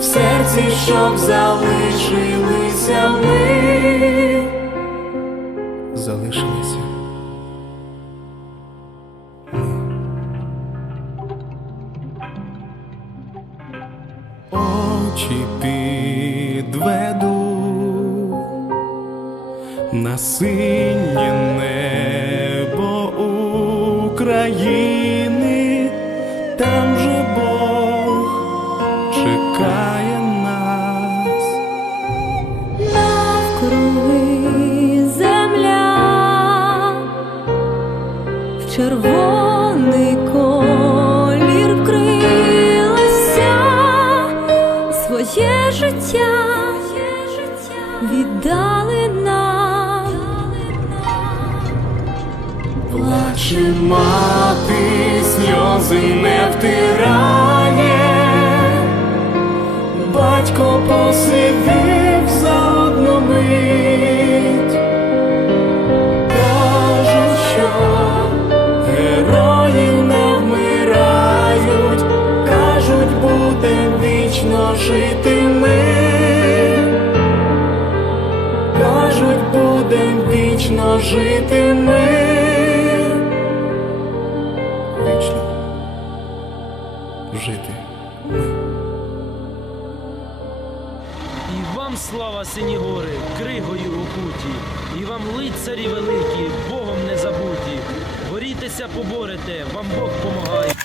в серці, щоб залишилися ми, залишилися. очі підведу на синє небо України, червоний колір вкрилася, своє життя віддали нам. Плаче мати, сльози не втирає, батько посидів вічно жити ми, кажуть, будем вічно жити ми. Вічно жити ми. І вам слава сині гори, кригою окуті, і вам лицарі великі, Богом не забуті. Борітеся, поборете, вам Бог помагає.